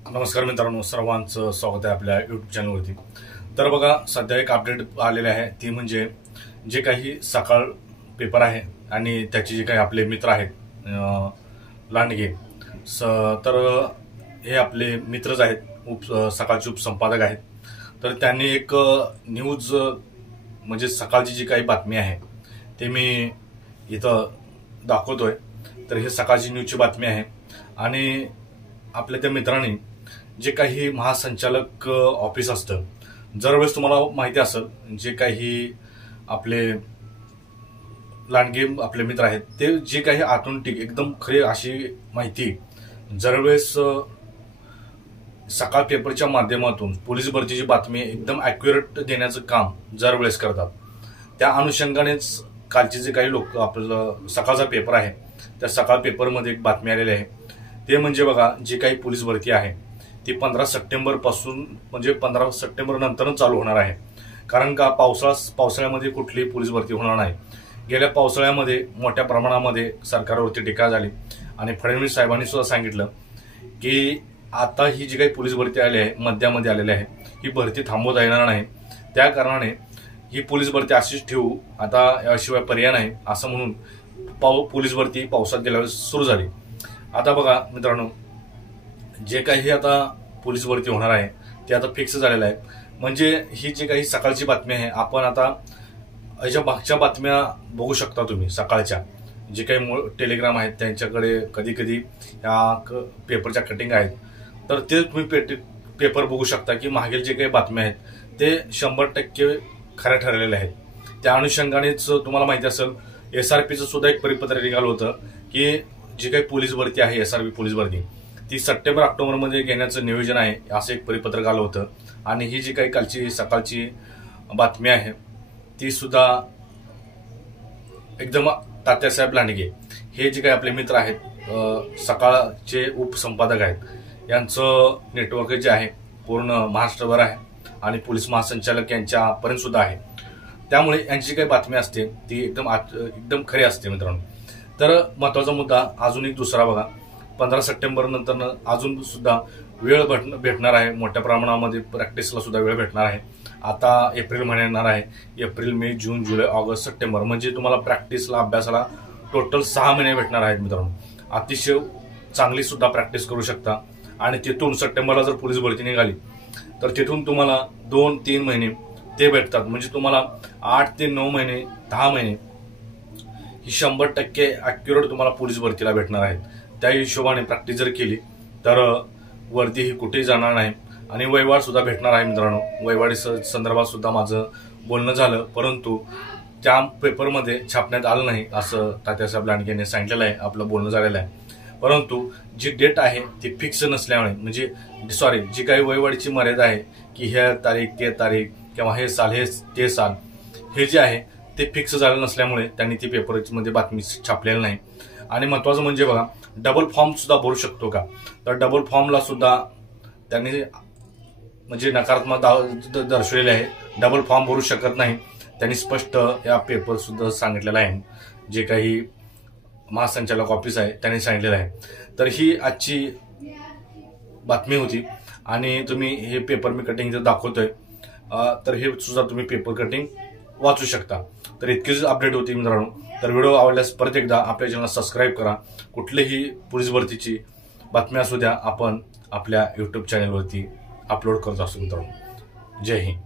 नमस्कार मित्रांनो, सर्वांचं स्वागत आहे आपल्या यूट्यूब चॅनलवरती। तर बघा, सध्या एक अपडेट आलेले आहे, ती म्हणजे जे काही सकाळ पेपर आहे आणि त्याचे जे काही आपले मित्र आहेत लांडगे, तर हे आपले मित्रच आहेत, सकाळचे उपसंपादक आहेत। तर त्यांनी एक न्यूज म्हणजे सकाळची जी काही बातमी आहे ते मी इथं दाखवतोय। तर हे सकाळची न्यूजची बातमी आहे आणि आपल्या त्या मित्रांनी जे काही महासंचालक ऑफिस असतं, दरवेळेस तुम्हाला माहिती असेल, जे काही आपले लांडगे आपले मित्र आहेत ते जे काही आतून एकदम खरी अशी माहिती दरवेळेस सकाळ पेपरच्या माध्यमातून पोलीस भरतीची बातमी एकदम ॲक्युरेट देण्याचं काम दरवेळेस करतात। त्या अनुषंगानेच कालचे जे काही लोक आपलं सकाळचा पेपर आहे त्या सकाळ पेपरमध्ये एक बातमी आलेली आहे, ते म्हणजे बघा, जी काही पोलीस भरती आहे ती 15 सप्टेंबर पासून म्हणजे 15 सप्टेंबर नंतरच चालू होणार आहे। कारण का पावसाळ्यामध्ये कुठलीही पोलीस भरती होणार नाही। गेल्या पावसाळ्यामध्ये मोठ्या प्रमाणामध्ये सरकारवरती टीका झाली आणि फडणवीस साहेबांनी सुद्धा सांगितलं की आता ही जी काही पोलीस भरती आली आहे, मध्यामध्ये आलेली आहे, ही भरती थांबवता येणार नाही। त्या कारणाने ही पोलीस भरती अशीच ठेवू, आता याशिवाय पर्याय नाही, असं म्हणून पोलीस भरती पावसात गेल्यावेळेस सुरू झाली। आता बघा मित्रांनो, जे काही आता पोलीस भरती होणार आहे ते आता फिक्स झालेलं आहे। म्हणजे ही जी काही सकाळची बातमी आहे, आपण आता याच्या मागच्या बातम्या बघू शकता तुम्ही। सकाळच्या जे काही टेलिग्राम आहेत त्यांच्याकडे कधी कधी या पेपरच्या कटिंग आहेत, तर ते तुम्ही पेपर बघू शकता की मागील जे काही बातम्या आहेत ते 100% खऱ्या ठरलेल्या आहेत। त्या अनुषंगानेच तुम्हाला माहिती असेल, SRPचं सुद्धा एक परिपत्र निघालं होतं की जी काही पोलीस भरती आहे, SRP पोलीस भरती, ती सप्टेंबर-ऑक्टोबर मध्ये घेण्याचं नियोजन आहे, असं एक परिपत्रक आलं होतं। आणि ही जी काही कालची सकाळची बातमी आहे ती सुद्धा एकदम तात्यासाहेब लांडगे हे जे काही आपले मित्र आहेत, सकाळचे उपसंपादक आहेत, यांचं नेटवर्क जे आहे पूर्ण महाराष्ट्रभर आहे आणि पोलीस महासंचालक यांच्यापर्यंत सुद्धा आहे। त्यामुळे यांची काही बातमी असते ती एकदम खरी असते मित्रांनो। तर महत्वाचा मुद्दा अजून एक दुसरा बघा, 15 सप्टेंबर नंतर अजून सुद्धा वेळ भेटणार आहे, मोठ्या प्रमाणामध्ये प्रॅक्टिसला सुद्धा वेळ भेटणार आहे। आता एप्रिल महिना येणार आहे, एप्रिल, मे, जून, जुलै, ऑगस्ट, सप्टेंबर, म्हणजे तुम्हाला प्रॅक्टिसला अभ्यासाला टोटल 6 महिने भेटणार आहेत मित्रांनो। अतिशय चांगली सुद्धा प्रॅक्टिस करू शकता आणि तिथून सप्टेंबरला जर पोलीस भरती निघाली तर तिथून तुम्हाला 2-3 महिने ते भेटतात, म्हणजे तुम्हाला 8 ते 9 महिने 10 महिने ही 100% ॲक्युरेट तुम्हाला पोलीस भरतीला भेटणार आहेत। त्या हिशोबाने प्रॅक्टिस जर केली तर वर्दी ही कुठेही जाणार नाही आणि वैवाड सुद्धा भेटणार आहे मित्रांनो। वैवाडी संदर्भात सुद्धा माझं बोलणं झालं, परंतु त्या पेपरमध्ये छापण्यात आलं नाही असं तात्यासाहेब लांडगे यांनी सांगितलेलं आहे, आपलं बोलणं झालेलं आहे। परंतु जी डेट आहे ती फिक्स नसल्यामुळे, म्हणजे जी काही वैवाडीची मर्यादा आहे की ह्या तारीख ते तारीख किंवा हे साल हे ते साल, हे जे आहे ते फिक्स झालं नसल्यामुळे त्यांनी ती पेपरमध्ये बातमी छापलेली नाही। आणि महत्वाचं म्हणजे बघा, डबल फॉर्म सुद्धा भरू शकतो का, तर डबल फॉर्मला सुद्धा त्यांनी म्हणजे नकारात्मक दर्शवलेले आहे, डबल फॉर्म भरू शकत नाही, त्यांनी स्पष्ट या पेपर सुद्धा सांगितलेलं आहे, जे काही महासंचालक ऑफिस आहे त्यांनी सांगितलेलं आहे। तर ही आजची बातमी होती आणि तुम्ही हे पेपर मी कटिंग इथं दाखवतोय, तर हे सुद्धा तुम्ही पेपर कटिंग वाचू शकता। तर इतकीच अपडेट होती मित्रांनो। तर व्हिडिओ आवडल्यास परत एकदा आपल्या चॅनलला सबस्क्राईब करा। कुठलीही पोलीस भरतीची बातम्या असू द्या, आपण आपल्या यूट्यूब चॅनलवरती अपलोड करत असतो मित्रांनो। जय हिंद।